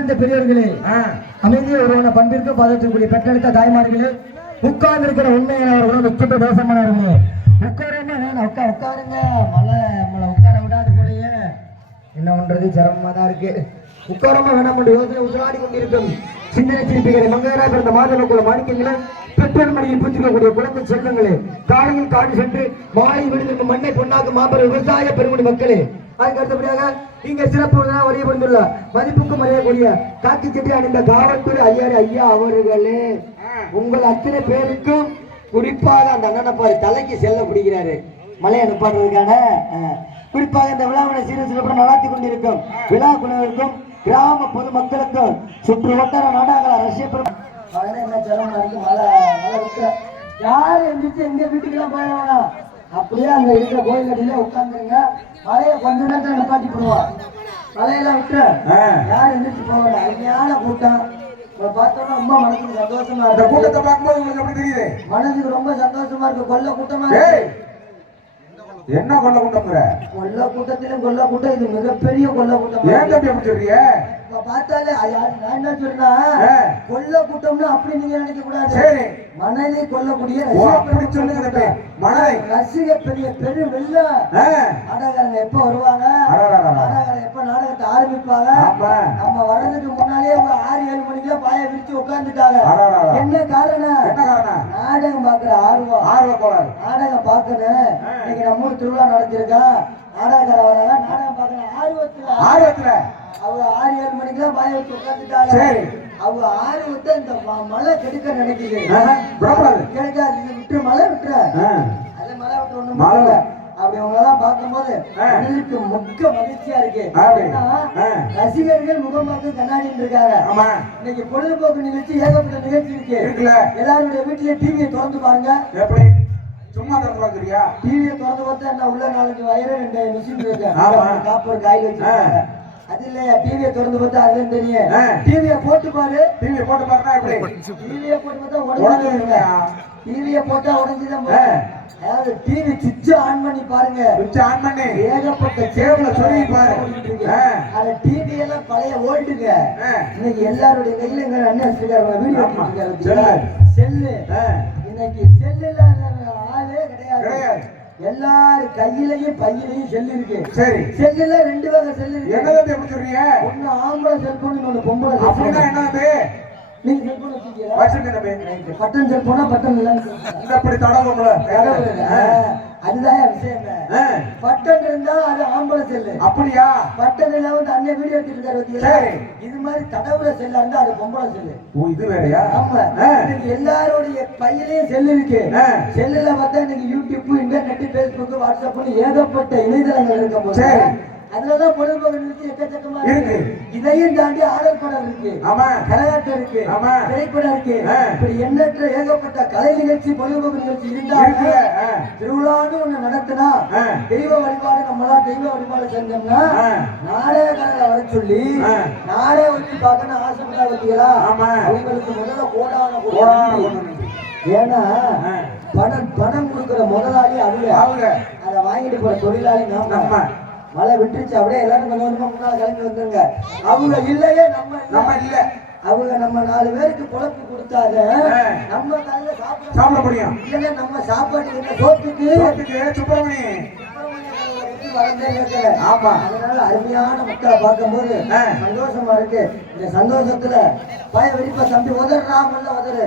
அன்பார்ந்த பெரியவர்களே, அமைதியை உருவான பண்பிற்கு பாதத்திற்குரிய பெற்றெடுத்த தாய்மார்களே, உட்கார்ந்து இருக்கிற உண்மையானவர்களும் வெற்றிட்டு தேசமானவர்களே, உட்காருங்க உட்காருங்க. நம்மளை உட்கார விடாது போலயே என்ன பண்றது, சிரமமா தான் இருக்கு. உட்காரமா வேணாம் என்று யோசனை உசலாடி கொண்டிருக்கும் சிந்தனை சிரிப்புகளை மங்கையரா பிறந்த மாதவக்குள்ள மாணிக்கங்களே, பெற்றோர் மடியில் புத்திக்கக்கூடிய குழந்தை செல்வங்களே, காலையில் காடு சென்று மாலை விடுதற்கு மண்ணை பொன்னாக்கும் மாபெரும் விவசாய பெருங்குடி மக்களே, அதுக்கு அடுத்தபடியாக இங்க சிறப்பு வழிபடுந்துள்ள மதிப்புக்கும் மறையக்கூடிய காக்கி செட்டி அணிந்த காவல்துறை ஐயா அவர்களே, உங்கள் அத்தனை பேருக்கும் குறிப்பாக அந்த அண்ணனை பாரு தலைக்கு செல்ல பிடிக்கிறாரு மலை அனுப்பாடுறதுக்கான குறிப்பாக இந்த விழாவினை சீர சிறப்புடன் நடத்தி கொண்டிருக்கும் விழா குழுவிற்கும் கிராம பொதுமக்களுக்கும் சுற்று வட்டார நாடாக ரஷ்ய என்ன சிரமமா இருக்கு. மழை விட்டு யாரு எந்திரிச்சு எங்க வீட்டுக்கெல்லாம் போய வேணாம், அப்படியே அங்க இருக்கிற கோயில் அடியில உட்காந்துருங்க. மழைய கொஞ்ச நேரத்துல நிப்பாட்டி போடுவான், மழையெல்லாம் விட்டு யாரும் எந்திரிச்சு போக வேண்டாம். அருமையான கூட்டம் பார்த்தோம்னா ரொம்ப மனசுக்கு சந்தோஷமா இருக்கு. கூட்டத்தை பார்க்கும்போது உங்களுக்கு எப்படி தெரியுது? மனசுக்கு ரொம்ப சந்தோஷமா இருக்கு. கொல்ல கூட்டமா இருக்கு. என்ன கொல்ல கூட்டம்ங்கிற? கொல்ல கூட்டத்திலும் கொல்ல கூட்டம், இது மிகப்பெரிய கொல்ல கூட்டம். ஏன் தம்பி அப்படி சொல்றீங்க? பார்த்தாலே நான் என்ன சொல்றேன்னா, கொல்ல கூட்டம்னு அப்படி நீங்க நினைக்க கூடாது. சரி, மணலை கொல்லக்கூடிய மணலை ரசிக பெரிய பெரு வெள்ள நாடகங்க எப்ப வருவாங்க, நாடகம் எப்ப நாடகத்தை ஆரம்பிப்பாங்க, நம்ம வர்றதுக்கு முன்னாலே ஒரு 6-7 மணிக்கு பாய விரிச்சு உட்கார்ந்துட்டாங்க. என்ன காரணம்? நாடகம் பாக்குற ஆர்வம், நாடகம் பார்க்கணும். இன்னைக்கு நம்ம ஊர் திருவிழா நடத்திருக்கா, நாடகம் வராங்க, நாடகம் பார்க்கணும் ஆர்வத்துல அவங்க 6-7 மணிக்கெல்லாம் பாய வச்சு உட்காந்துட்டாங்க. அவங்க ஆர்வத்தை இந்த மழை கெடுக்க நினைக்குது. கிடைக்காது, விட்டு மழை விட்டுற அது மழை விட்டு ஒண்ணும் மழை அப்படி அவங்க எல்லாம் பார்க்கும்போது எனக்கு மிக்க மகிழ்ச்சியா இருக்கு. ரசிகர்கள் முகம் பார்த்து கண்ணாடின்னு இருக்காங்க. இன்னைக்கு பொழுதுபோக்கு நிகழ்ச்சி ஏகப்பட்ட நிகழ்ச்சி இருக்கு. எல்லாருடைய வீட்டுல டிவியை திறந்து பாருங்க. சும்மா திறந்துறியா? டிவியை திறந்து பார்த்தா என்ன உள்ள 4 வயரு 2 மிஷின் இருக்கு, காப்பர் காய் வச்சிருக்காங்க. அது இல்லையா, டிவியை திறந்து பார்த்தா அதுன்னு தெரியும். டிவியை போட்டு பாரு, டிவியை போட்டு பார்த்தா எப்படி? டிவியை போட்டு பார்த்தா உடஞ்சிருங்க. டிவியை போட்டா உடஞ்சுதான் போகும். அதாவது டிவி சுவிட்ச் ஆன் பண்ணி பாருங்க, சுவிட்ச் ஆன் பண்ணி ஏகப்பட்ட கேபிள சொல்லி பாருங்க. அந்த டிவி எல்லாம் பழைய ஓல்டுங்க. இன்னைக்கு எல்லாருடைய கையில எங்க அண்ணன் வச்சிருக்காரு, வீடியோ வச்சிருக்காரு, செல்லு. இன்னைக்கு செல்லுல ஆளே கிடையாது. எல்லாரும் கையிலையும் பையிலையும் செல்லு இருக்கு. சரி, செல்லுல 2 வகை செல்லு இருக்கு. என்னது எப்படி சொல்றீங்க? ஒண்ணு ஆம்பளை செல்போன், இன்னொன்னு பொம்பளை செல்போன். அப்படினா என்னது? நீங்க செல்போன் வச்சிருக்கீங்களா? வச்சிருக்கேன். பட்டன் செல்போனா பட்டன் இல்ல, இந்த அப்படி தடவுங்களா? அதுதான் விஷயம். பட்டன் இருந்தா அது ஆம்பளை செல்லு. அப்படியா? பட்டன் எல்லாம் வந்து அண்ணன் வீடியோ எடுத்துட்டு இருக்காரு. இது மாதிரி தடவுல செல்லா இருந்தா அது பொம்பளை செல்லு. ஓ, இது வேறயா? ஆமா. இன்னைக்கு எல்லாரோடைய பையிலையும் செல்லு இருக்கு. செல்லுல பார்த்தா இன்னைக்கு யூடியூப், இன்டர்நெட், பேஸ்புக், வாட்ஸ்அப்னு ஏகப்பட்ட இணையதளங்கள் இருக்கும் போது அதுலதான் பொழுதுபோக்கு நிகழ்ச்சி எக்கச்சக்கமா இருக்கு. இதையும் தாண்டி ஆடல் படம் இருக்கு, கரகாட்டம் இருக்கு, திரைப்படம் இருக்கு. இப்படி எண்ணற்ற ஏகப்பட்ட கலை நிகழ்ச்சி, பொழுதுபோக்கு நிகழ்ச்சி இருந்தாங்க. திருவிழான்னு ஒண்ணு நடத்தினா தெய்வ வழிபாடு, நம்மளாம் தெய்வ வழிபாடு செஞ்சோம்னா நாடகங்களை வர சொல்லி நாடகம் வச்சு பார்க்கணும் ஆசைப்பட்டா வந்தீங்களா, அவங்களுக்கு முதல்ல கோடான. ஏன்னா பணம் கொடுக்குற முதலாளி அவங்க, அதை வாங்கிட்டு போற தொழிலாளி நம்ம. மழை விட்டுருச்சு, அப்படியே எல்லாரும் கொஞ்சம் கொஞ்சமா முன்னால கிளம்பி வந்துருங்க. அவங்க இல்லையே நம்ம இல்ல. அவங்க நம்ம 4 பேருக்கு பொழப்பு கொடுத்தாத நம்ம காலையில சாப்பிட முடியும். இல்லைன்னா நம்ம சாப்பாட்டுக்கு என்ன சோத்துக்கு சுப்பிரமணி வரந்தே கேட்கல. ஆமா, அதனால அருமையான மக்களை பார்க்கும்போது சந்தோஷமா இருக்கு. இந்த சந்தோஷத்துல பய வெடிப்பா தம்பி உதறாமல்ல உதறு.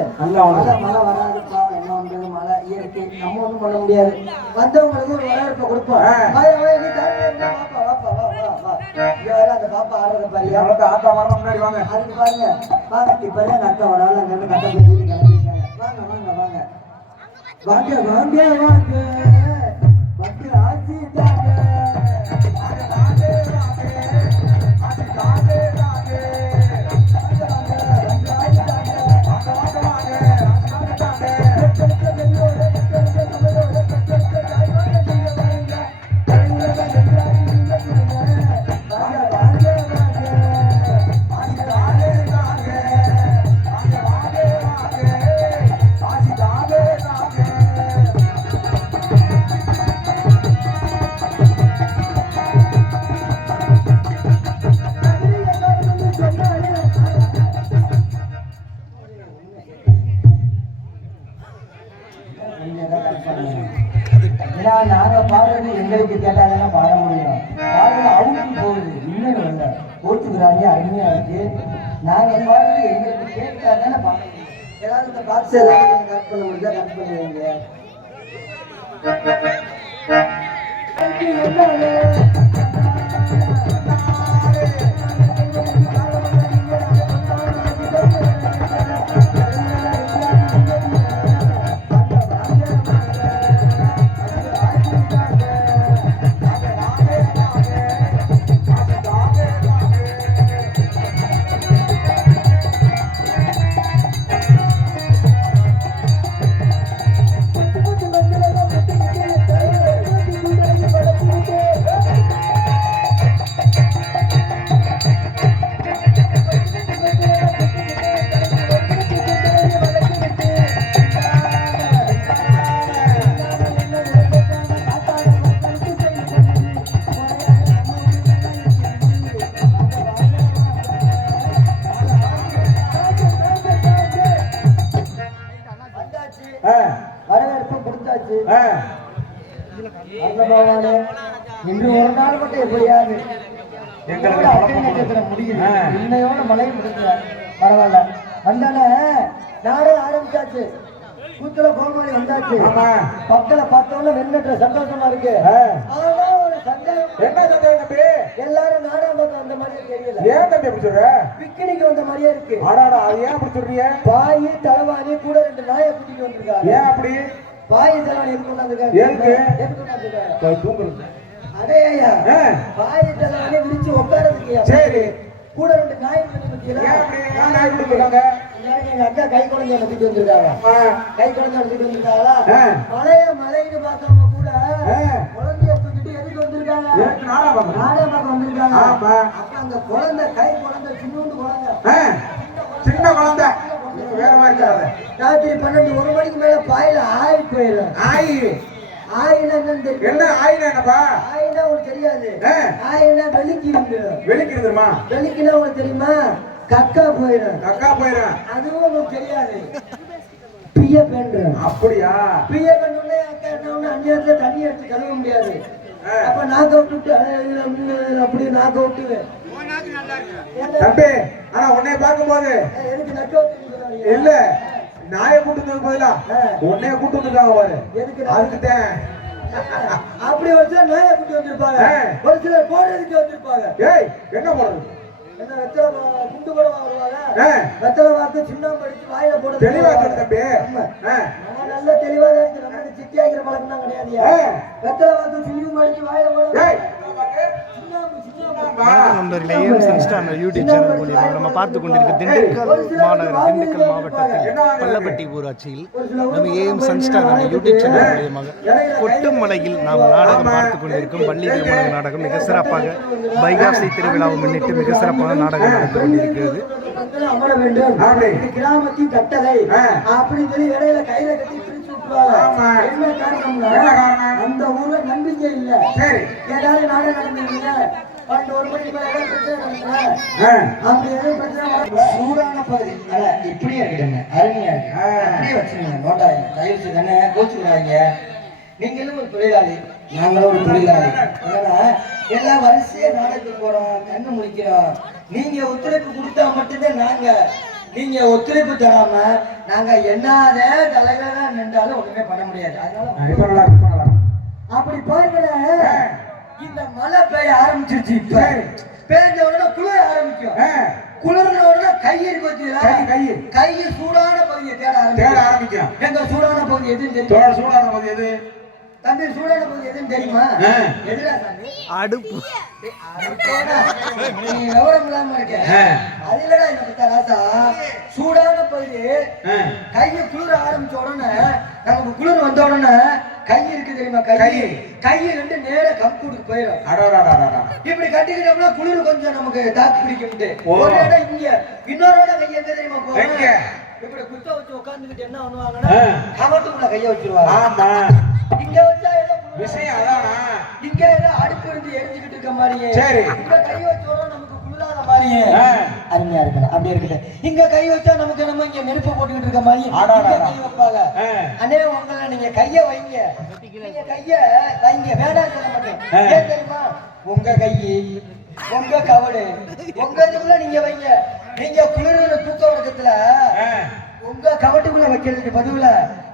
மழை வராதுப்பா, என்ன பண்றது, மழை இயற்கை, நம்ம ஒண்ணும் பண்ண முடியாது. வந்தவங்களுக்கு ஒரு வரவேற்பை கொடுப்போம். அந்த பாப்பா ஆடுறத பாருங்க, ஆட்டா வர முன்னாடி வாங்க. அதுக்கு பாருங்க, இப்ப எங்க அக்கா ஒரு ஆள் அங்க கட்ட பேசி கிளம்பிட்டாங்க. வாங்க வாங்க வாங்க வாங்க வாங்க வாங்க வாங்க ஆட்சி தாங்க. ஏன்னா நாங்க பாடுறது எங்களுக்கு கேட்டாங்கன்னா பாட முடியும். பாடுறது அவங்களுக்கு போகுது. இன்னும் இல்லை கோச்சுக்கிறாங்க. அருமையா இருக்கு. நாங்க பாடுறது எங்களுக்கு கேட்டாதானே பாட முடியும். ஏதாவது இந்த பாக்ஸ் ஏதாவது கட் பண்ண முடிஞ்சா கட் பண்ணுவீங்க. வரவேற்பு கொடுத்தாச்சு. இன்று ஒரு நாள் மட்டும் எப்படியாவது எங்களோட அட்டை நட்சத்திரம் முடியுது. இன்னையோட மழையும் முடிக்கல. பரவாயில்ல. வந்தானே நாடே ஆரம்பிச்சாச்சு. கூத்துல கோமாளி வந்தாச்சு. பக்கத்துல பார்த்தோம்னா வெண்ணற்ற சந்தோஷமா இருக்கு. ஆனா ஒரு சந்தேகம். என்ன சந்தேகம் தம்பி? எல்லாரும் நாடகம் வந்த மாதிரியே தெரியல. ஏன் தம்பி அப்படி சொல்ற? பிக்னிக் வந்த மாதிரியே இருக்கு. ஆடாடா அது ஏன் அப்படி சொல்றீங்க? பாய் தலைவாணி கூட 2 நாயை கூட்டிட்டு வந்திருக்காங்க. ஏன் அப்படி? பாய் தலைவாணி எதுக்கு கொண்டாந்துருக்காங்க? எதுக்கு கொண்டாந்துருக்காங்க? தூங்குறது. அடே ஐயா பாய் தலைவாணி விரிச்சு உட்காரதுக்கு. சரி கூட 2 நாய் கூட்டிட்டு வந்திருக்காங்க. எங்க அக்கா கை குழந்தை நடத்திட்டு வந்திருக்காங்க. கை குழந்தை நடத்திட்டு வந்திருக்காங்களா? மலைன்னு பார்க்காம கூட குழந்தைய தூக்கிட்டு எதுக்கு வந்திருக்காங்க? நாடகம் வந்திருக்காங்க. அப்ப அந்த குழந்தை கை குழந்தை சின்னூண்டு குழந்தை சின்ன குழந்தை வேற மாதிரி ராத்திரி 12-1 மணிக்கு மேல பாயில ஆயி போயிடும். ஆயினா என்னன்னு தெரியும்? என்ன ஆயினா என்னப்பா? ஆயினா உனக்கு தெரியாது. ஆயினா வெளிக்கிறதுமா? வெளிக்கினா உனக்கு தெரியுமா? கக்கா போயிடும். அதுவும் உங்களுக்கு தெரியாது. பிய பெண். அப்படியா? பிய பெண் அக்கா என்ன அந்நியத்துல தண்ணி எடுத்து கழுவ முடியாது. அப்ப நாக்க விட்டு அப்படி நாக்க விட்டு தம்பி. ஆனா உன்னை பார்க்கும்போது எனக்கு நக்க இல்ல நாயை கூட்டு பதிலா உன்னைய கூட்டு வந்துருக்காங்க பாரு. எதுக்கு? அதுக்குதான். அப்படி ஒரு சிலர் நாயை கூட்டி வந்திருப்பாங்க. ஒரு சிலர் போடுறதுக்கு வந்திருப்பாங்க. ஏய் என்ன போடுறது? என்ன வெத்தலை குண்டு போட வருவாங்க. வெத்தலை வாக்கு சின்ன படிச்சு வாயில போட தெளிவா சொல்லு தம்பி. நான் நல்ல தெளிவா தான் இருக்கு. நம்ம சித்தியாகிற பழக்கம் தான் கிடையாதுயா. வெத்தலை வாக்கு சின்ன படிச்சு வாயில போட நண்பர்களே, AM சன்ஸ்டார் யூடியூப் சேனல் மூலியமாக நம்ம பார்த்து கொண்டிருக்க திண்டுக்கல் மாவட்டத்தில் பள்ளப்பட்டி ஊராட்சியில் நம்ம AM சன்ஸ்டார் யூடியூப் சேனல் மூலியமாக கொட்டுமலையில் நாம் நாடகம் பார்த்து கொண்டிருக்கும் பள்ளி திருமண நாடகம் மிக சிறப்பாக வைகாசி திருவிழாவை முன்னிட்டு மிக சிறப்பான நாடகம் நடந்து கொண்டிருக்கிறது. கிராமத்தின் கட்டளை அப்படின்னு சொல்லி இடையில கையில கட்டி பிரிச்சு விட்டுருவாங்க. என்ன காரணம்னா அந்த ஊர்ல நம்பிக்கை இல்ல. ஏதாவது நாடகம் நடந்தீங்க 1 மணிக்கு மேல சூடான பகுதி இப்படியே இருக்குங்க. அருமையா இருக்கு. அப்படியே வச்சுருங்க. நோட்டா தயவு செய்தானே கோச்சுக்கிறாங்க. நீங்களும் ஒரு தொழிலாளி, நாங்களும் ஒரு தொழிலாளி. ஏன்னா எல்லாம் வரிசையா நாடகத்துக்கு போறோம், கண்ணு முடிக்கிறோம். நீங்க ஒத்துழைப்பு கொடுத்தா மட்டும்தான் நாங்க. நீங்க ஒத்துழைப்பு தராம நாங்க என்னத தலைகளா நின்றாலும் ஒண்ணுமே பண்ண முடியாது. அதனால அப்படி பாருங்களேன். இந்த மழை பெய்ய ஆரம்பிச்சிருச்சு. இப்ப பேஞ்ச உடனே குளிர ஆரம்பிக்கும். குளிர்ன உடனே கையிருக்கு வச்சுங்களா? கை சூடான பகுதியை தேட ஆரம்பிக்கும். எங்க சூடான பகுதி எதுன்னு தெரியும்? சூடான பகுதி எது தம்பி? சூடான பகுதி எதுன்னு தெரியுமா? எதுடா சாமி? அடுப்பு. நீ விவரம் இல்லாம இருக்க. அது இல்லடா என்ன பத்தா ராசா. சூடான பகுதி கையை குளிர ஆரம்பிச்ச உடனே நமக்கு குளிர் வந்த உடனே கை இருக்கு தெரியுமா? கை 2 நேர கம்பூட்டுக்கு போயிடும். இப்படி கட்டிக்கிட்டோம்னா குளிர் கொஞ்சம் நமக்கு தாக்கு பிடிக்கும்ட்டு ஒரு இடம் இங்க, இன்னொரு இடம் கை எங்க தெரியுமா போகும்? இப்படி குத்த வச்சு உட்காந்துக்கிட்டு என்ன பண்ணுவாங்கன்னா கவட்டுக்குள்ள கைய வச்சிருவாங்க. ஆமா, இங்க வச்சா ஏதோ விஷயம் அதானா? இங்க ஏதோ அடுப்பு இருந்து எரிஞ்சுக்கிட்டு இருக்க மாதிரியே. சரி, இங்க கை வச்சோட நமக்கு குளிராத மாதிரியே அருமையா இருக்கணும். அப்படி இருக்குது. இங்க கை வச்சா நமக்கு நம்ம இங்க நெருப்பு போட்டுக்கிட்டு இருக்க மாதிரி கை வைப்பாங்க. அண்ணே உங்களை நீங்க கைய வைங்க, நீங்க கைய வைங்க, வேண்டாம் சொல்ல மாட்டேன். ஏன் தெரியுமா? உங்க கை உங்க கவடு உங்க இதுக்குள்ள நீங்க வைங்க. நீங்க குளிர்ற தூக்க வழக்கத்துல உங்க கவட்டுக்குள்ள வைக்கிறதுக்கு பதிவுல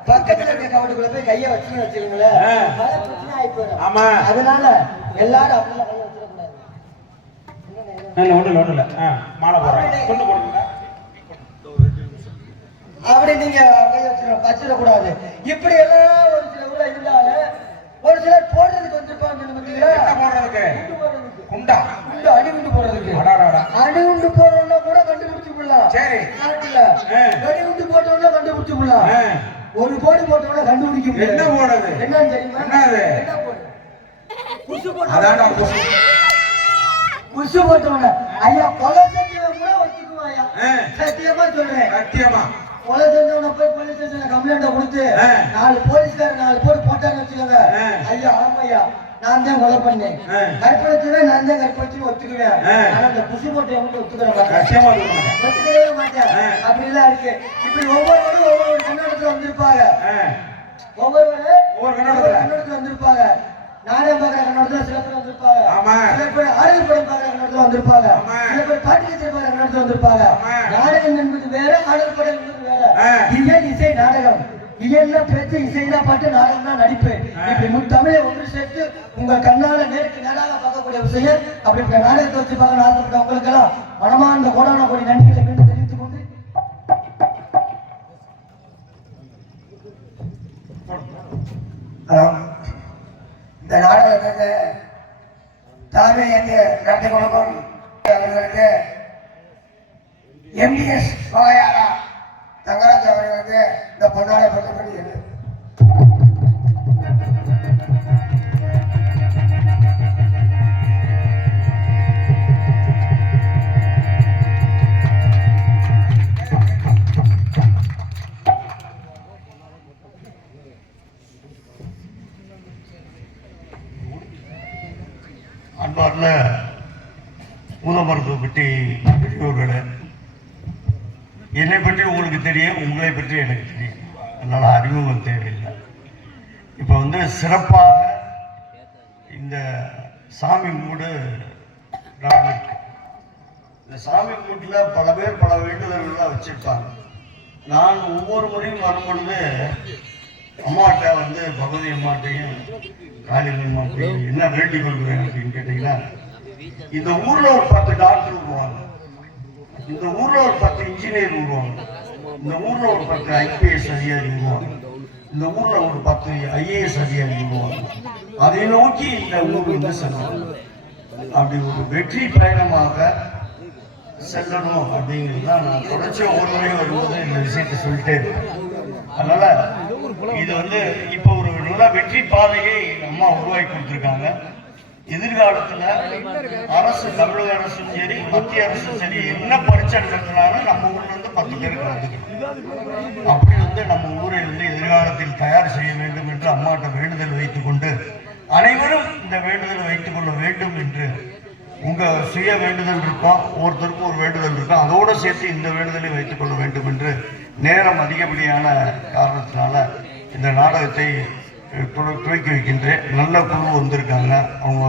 பக்கத்துல இருக்க கவட்டுக்குள்ள போய் கைய வச்சுக்கோங்களேன், பல பிரச்சனை ஆகி போயிடும். அதனால எல்லாரும் அப்படிலாம் கைய வச்சிடக்கூடாது. அப்படி நீங்க கைய வச்சிடக்கூடாது. இப்படி எல்லாம் ஒரு சில ஊர்ல இருந்தாலும் ஒரு சிலர் போடுறதுக்கு வந்திருப்பாங்க. அடிகுண்டு போடுறதுக்கு அடிகுண்டு போடுறோம்னா கூட கண்டுபிடிச்சு விடலாம். அடிகுண்டு போட்டோம்னா கண்டுபிடிச்சு விடலாம். ஒரு போடு போட்டோம்னா கண்டுபிடிக்க முடியாது. என்ன போடுறது என்னன்னு தெரியுமா? குசு போட்டோம்னா ஐயா கொலை செஞ்சவன் கூட வச்சுக்குவாயா? சத்தியமா சொல்றேன், சத்தியமா கொலை செஞ்சவனை போய் போலீஸ் ஸ்டேஷன்ல கம்ப்ளைண்ட் கொடுத்து 4 போலீஸ்காரர் 4 போடு போட்டான்னு வச்சுக்கோங்க. ஐயா ஆமையா நான் தான் கொலை பண்ணேன், கற்பழிச்சுவே நான் தான் கற்பழிச்சு ஒத்துக்குவேன். ஆனா அந்த குசு போட்டை மட்டும் ஒத்துக்கவே மாட்டேன். அப்படி எல்லாம் இருக்கு. இப்படி ஒவ்வொருவரும் ஒவ்வொரு கண்ணோட்டத்துல வந்திருப்பாங்க. ஒவ்வொரு கண்ணோட்டத்துல வந்திருப்பாங்க. நாடகம் பார்க்கிற கண்ணோட்டத்துல சில பேர் வந்திருப்பாங்க, சில பேர் ஆடல் படம் பார்க்கிற கண்ணோட்டத்துல வந்திருப்பாங்க, சில பேர் பாட்டு கச்சேரி பார்க்கிற கண்ணோட்டத்துல வந்திருப்பாங்க. நாடகம் என்பது வேற, ஆடல் படம் என்பது வேற. இயல் இசை நாடகம், இயல்ல பேச்சு, இசைனா பாட்டு, நாடகம் தான் நடிப்பு. இப்படி முத்தமிழை ஒன்று சேர்த்து உங்க கண்ணால நேருக்கு நேராக பார்க்கக்கூடிய விஷயம். அப்படி நாடகத்தை வச்சு பார்க்க ஆசைப்பட்ட உங்களுக்கு எல்லாம் மனமார்ந்த கோடான கோடி நன்றிகளை மீண்டும் தெரிவித்துக் கொண்டு இந்த நாடகத்துக்கு தலைமை ஏற்று நடத்தி கொடுக்கும் அவர்களுக்கு எம்டிஎஸ் வகையாரா தங்கராஜ் அவர்களுக்கு இந்த பொன்னாடை படுத்தப்படுகிறது. அன்பார்ந்த ஊனமருத்துவப்பட்டி பெரியவர்களே, என்னை பற்றி உங்களுக்கு தெரியும், உங்களை பற்றி எனக்கு தெரியும். அதனால் அறிமுகம் தேவையில்லை. இப்போ சிறப்பாக இந்த சாமி மூடு இருக்கு. இந்த சாமி மூட்டில் பல பேர் பல வேண்டுதல்கள்லாம் வச்சுருப்பாங்க. நான் ஒவ்வொரு முறையும் வரும்பொழுது அம்மாட்ட பகவதி அம்மாட்டையும் காளியம்மன் அம்மாட்டையும் என்ன வேண்டிக் கொள்கிறேன் அப்படின்னு கேட்டீங்கன்னா, இந்த ஊர்ல ஒரு 10 டாக்டர் வருவாங்க, இந்த ஊர்ல ஒரு 10 இன்ஜினியர் வருவாங்க, இந்த ஊர்ல ஒரு 10 IPS அதிகாரி வருவாங்க, இந்த ஊர்ல ஒரு 10 IAS அதிகாரி வருவாங்க. அதை நோக்கி இந்த ஊர் செல்லணும். அப்படி ஒரு வெற்றி பயணமாக செல்லணும் அப்படிங்கிறது தான் நான் தொடர்ச்சி ஒவ்வொரு முறையும் வரும்போது இந்த விஷயத்தை சொல்லிட்டே இருக்கேன். அதனால இது இப்போ ஒரு நல்ல வெற்றி பாதையை அம்மா உருவாக்கி கொடுத்துருக்காங்க. எதிர்காலத்துல அரசு, தமிழக அரசும் சரி, மத்திய அரசும் சரி, என்ன பரீட்சை நடத்தினாலும் நம்ம ஊர்ல 10 பேருக்கு வந்துக்கணும். அப்படி நம்ம ஊரை எதிர்காலத்தில் தயார் செய்ய வேண்டும் என்று அம்மாட்ட வேண்டுதல் வைத்துக் கொண்டு, அனைவரும் இந்த வேண்டுதலை வைத்துக் கொள்ள வேண்டும் என்று உங்க சுய வேண்டுதல் இருக்கும், ஒவ்வொருத்தருக்கும் ஒரு வேண்டுதல் இருக்கும், அதோடு சேர்த்து இந்த வேண்டுதலை வைத்துக் கொள்ள வேண்டும் என்று நேரம் அதிகப்படியான காரணத்தினால இந்த நாடகத்தை துவக்கி வைக்கின்றேன். நல்ல குழு வந்திருக்காங்க. அவங்க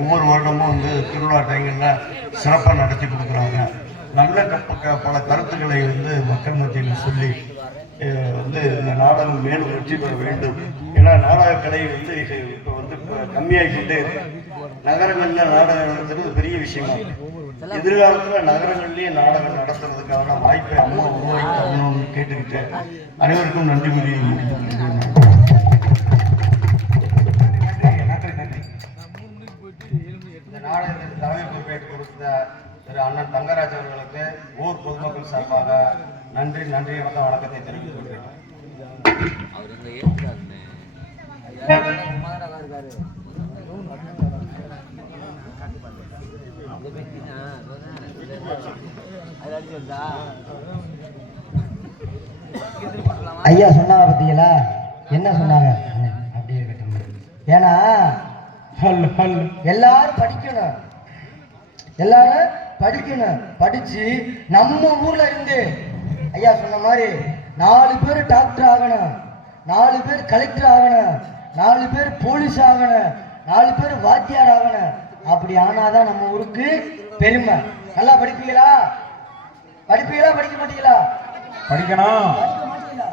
ஒவ்வொரு வருடமும் திருவிழா டைங்களில் சிறப்பாக நடத்தி கொடுக்குறாங்க. நல்ல பல கருத்துக்களை மக்கள் மத்தியில் சொல்லி இந்த நாடகம் மேலும் வெற்றி பெற வேண்டும். ஏன்னா நாடகக்கலை இப்போ கம்மியாகிக்கிட்டே இருக்கு. நகரங்களில் நாடகம் நடத்துறது பெரிய விஷயமா. எதிர்காலத்தில் நகரங்கள்லேயே நாடகம் நடத்துறதுக்கான வாய்ப்பை அம்மா உருவாக்கி தரணும்னு கேட்டுக்கிட்டு அனைவருக்கும் நன்றி கூறி இந்த நாடகத்திற்கு தலைமை பொறுப்பேற்று கொடுத்த திரு அண்ணன் தங்கராஜ் அவர்களுக்கு ஊர் பொதுமக்கள் சார்பாக நன்றி வணக்கத்தை தெரிவித்துக் கொள்கிறேன். ஐயா சொன்னாங்க பார்த்தீங்களா, என்ன சொன்னாங்க? அப்படியே இருக்கட்டும். ஏன்னா எல்லாரும் படிக்கணும், எல்லாரும் படிக்கணும். படிச்சு நம்ம ஊர்ல இருந்து ஐயா சொன்ன மாதிரி 4 பேர் டாக்டர் ஆகணும், 4 பேர் கலெக்டர் ஆகணும், 4 பேர் போலீஸ் ஆகணும், 4 பேர் வாத்தியார் ஆகணும். அப்படி ஆனாதான் நம்ம ஊருக்கு பெருமை. நல்லா படிப்பீங்களா? படிப்பீங்களா படிக்க மாட்டீங்களா? படிக்கணும். படிக்க மாட்டீங்களா?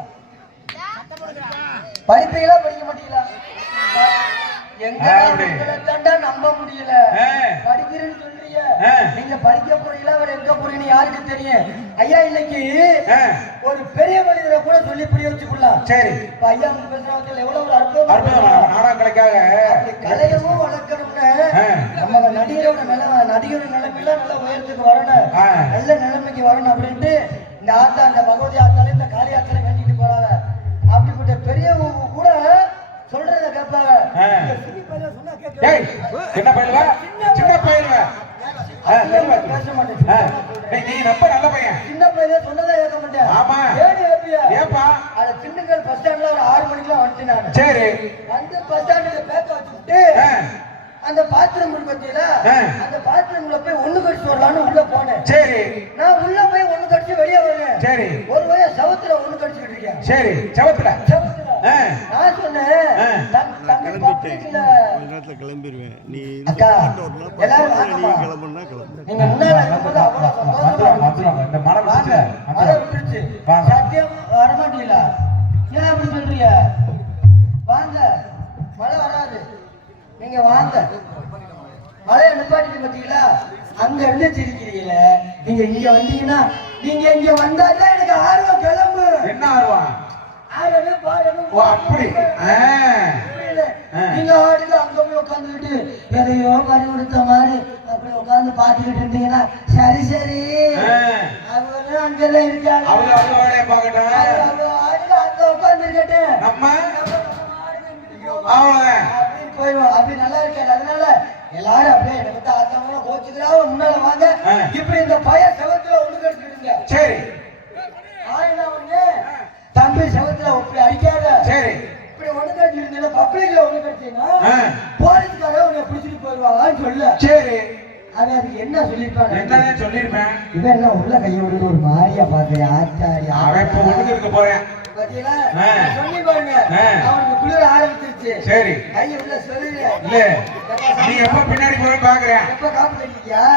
படிப்பீங்களா படிக்க மாட்டீங்களா? எங்க நம்ப முடியல. படிக்கிறேன்னு சொல்றீங்க, நீங்க படிக்க போறீங்களா வேற எங்க போறீங்கன்னு யாருக்கு தெரியும்? ஐயா இன்னைக்கு ஒரு பெரிய மனிதரை கூட சொல்லி புரிய வச்சுக்கலாம். சரி, இப்ப ஐயா பேசுறவங்க எவ்வளவு ஒரு அற்புதம் நாடகங்களுக்காக கலையவும் வளர்க்கணும்னு நம்ம நடிகரோட நிலைமையில நல்ல உயரத்துக்கு வரணும், நல்ல நிலைமைக்கு வரணும் அப்படின்ட்டு இந்த ஆத்தா, இந்த பகவதி ஆத்தாலே இந்த காளி ஆத்தாலே வேண்டிட்டு போறாங்க. அப்படிப்பட்ட பெரியவங்க கூட சொல்றத கேட்பாங்க. என்ன பயிலுவ? சின்ன பயிலுவ பேச மாட்டேன். நீ ரொம்ப நல்ல பையன். சின்ன பையனே சொன்னதே கேட்க மாட்டேன். ஆமா, ஏப்பா அத திண்டுக்கல் பஸ் ஸ்டாண்ட்ல ஒரு 6 மணிக்கு வந்துட்டேன் நான். சரி, வந்து பஸ் ஸ்டாண்ட்ல பேக்க வச்சுட்டு அந்த பாத்ரூம் பத்தியில அந்த பாத்ரூம்ல போய் ஒண்ணு கடிச்சு வரலான்னு உள்ள போனேன். சரி, நான் உள்ள போய் ஒண்ணு கடிச்சு வெளியே வரேன். சரி, ஒரு வழியா சவுத்துல ஒண்ணு கடிச்சுக்கிட்டு இருக்கேன். சரி, சவுத்துல நான் சொன்னேன் தம்பி பப்ளிக்ல கிளம்பிடுவேன். நீ அக்கா எல்லாரும் வாங்கம்மா. நீங்க முன்னால இருக்கும்போது அவ்வளவு சந்தோஷமா இந்த மரம் வாங்க. மழை விட்டுருச்சு, சத்தியம் வரமாட்டீங்களா? ஏன் அப்படி சொல்றீங்க? வாங்க, மழை வராது, நீங்க வாங்க. மழையை நிப்பாட்டி பார்த்தீங்களா? அங்க இருந்து சிரிக்கிறீங்கள, நீங்க இங்க வந்தீங்கன்னா நீங்க இங்க வந்தாலே எனக்கு ஆர்வம் கிளம்பு. என்ன ஆர்வம்? ஆர்வமே பாருங்க. ஓ அப்படி. நீங்க ஆடுங்க அங்க போய் உட்காந்துக்கிட்டு எதையோ பறி கொடுத்த மாதிரி அப்படி உட்காந்து பாத்துக்கிட்டு இருந்தீங்கன்னா சரி சரி அவங்க அங்கெல்லாம் இருக்காங்க. அவங்க வேலையை பார்க்கட்டும். ஆடுங்க அங்க உட்காந்து இருக்கட்டும். நம்ம அப்படின்னு போயிடுவோம். அப்படி நல்லா இருக்காது. அதனால எல்லாரும் அப்படியே எனக்கு அத்தவங்க கோச்சுக்கிறாங்க. முன்னால வாங்க. இப்படி இந்த பையன் செவத்துல ஒண்ணு கடிச்சுடுங்க. சரி, தம்பி செவத்துல இப்படி அடிக்காத. சரி, இப்படி ஒண்ணு கடிச்சிருந்தீங்க பப்ளிக்ல ஒண்ணு கடிச்சீங்கன்னா போலீஸ்கார உன்னை பிடிச்சிட்டு போயிடுவாங்கன்னு சொல்ல. சரி, அவன் அதுக்கு என்ன சொல்லிருப்பாங்க? என்ன சொல்லிருப்பேன்? இவன் என்ன உள்ள கையை விட்டு ஒரு மாதிரியா பாக்குறேன். ஆச்சாரி இருக்க போறேன் பாத்தீங்களா? சொல்லி பாருங்க, அவனுக்கு குளிர ஆரம்பிச்சிருச்சு. சரி, கையை உள்ள சொல்லுங்க. இல்ல நீ எப்ப பின்னாடி போய் பாக்குறேன்? எப்ப காப்பு கட்டிக்கியா?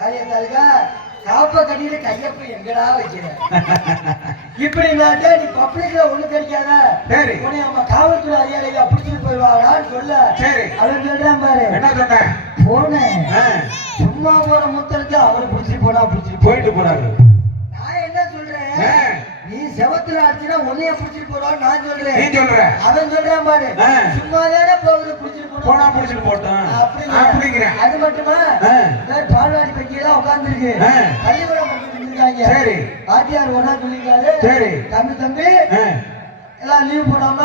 கையத்தாளுக்கா காப்ப கட்டிட்டு கையப்ப எங்கடா வைக்கிறேன்? இப்படி நாட்டா நீ பப்ளிக்ல ஒண்ணு கிடைக்காத. சரி, உன்னை நம்ம காவல்துறை அதிகாரிகள் பிடிச்சிட்டு போயிடுவாங்களான்னு சொல்ல. சரி, அவன் சொல்றான் பாரு. என்ன சொன்னேன்? போனேன், சும்மா போற முத்தலுக்கு அவரை பிடிச்சிட்டு போயிட்டு போறாரு. நான் என்ன சொல்றேன்? நீ செவத்துல அடிச்சுனா உன்னைய பிடிச்சிட்டு போறான்னு நான் சொல்றேன். நீ சொல்ற, அவன் சொல்றான் பாரு. சும்மா தானே போகுது, பிடிச்சிட்டு போனா பிடிச்சிட்டு போட்டோம் அப்படிங்கிறேன். அது மட்டுமா பால்வாடி பையெல்லாம் உட்கார்ந்துருக்கு, பள்ளிக்கூடம் இருக்காங்க. சரி, பாட்டியார் ஒன்னா சொல்லிருக்காரு. சரி, தம்பி எல்லாம் லீவ் போடாம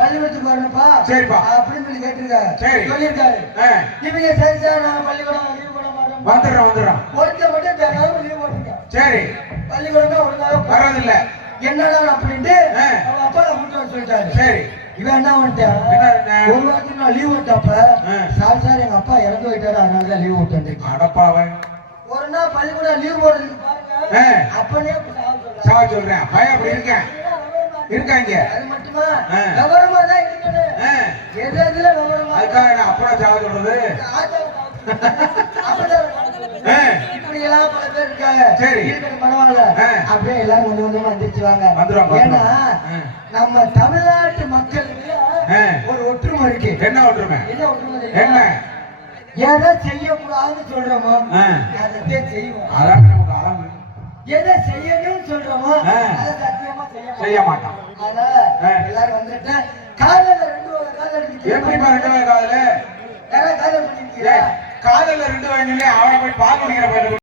பள்ளிக்கூடத்துக்கு வரணும்ப்பா. சரிப்பா அப்படின்னு சொல்லி கேட்டிருக்காரு. சரி, சொல்லியிருக்காரு. இவங்க சரி சார் நான் பள்ளிக்கூடம் லீவ் போட மாட்டோம், வந்துடுறோம். ஒருத்த மட்டும் தேவையான லீவ் போட்டுருக்கேன். சரி, பள்ளிக்கூடமே ஒழுங்காக வர்றதில்ல. என்னடா அப்படின்ட்டு அவங்க அப்பா கூட்டு சொல்லிட்டாரு. சரி, இவன் என்ன பண்ணிட்டான்? ஒரு வாரத்துக்கு நான் லீவ் விட்டப்ப சார் எங்க அப்பா இறந்து போயிட்டாரு, அதனாலதான் லீவ் விட்டேன். அடப்பாவன் ஒரு நாள் பள்ளிக்கூடம் லீவ் போடுறதுக்கு பாருங்க, அப்பனே சொல்றேன். பையன் அப்படி இருக்கேன் இருக்காங்க. அது மட்டுமா கவனமா தான் இருக்கணும். எதுல கவனமா? அதுக்காக நான் அப்புறம் சாவ சொல்றது. இப்படி எல்லாம் பல பேர் இருக்காங்க. சரி, பரவாயில்ல. அப்படியே எல்லாரும் கொஞ்சம் கொஞ்சமா வந்துருவாங்க. ஏன்னா நம்ம தமிழ்நாட்டு மக்களுக்கு ஒரு ஒற்றுமை இருக்கு. என்ன ஒற்றுமை? என்ன எதை செய்யக்கூடாதுன்னு சொல்றோமோ அதை செய்வோம். அதான் நமக்கு அளவு. எதை செய்யணும்னு சொல்றோமோ அதை சத்தியமா செய்ய மாட்டோம். அதனால எல்லாரும் வந்துட்டு காதல 2 வகை காதல் இருக்கு. எப்படிமா 2 வகை காதல்? யாரா காதல் பண்ணிருக்கீங்க? காதல்ல 2 வகை. அவனை போய் பால் குடிக்கிற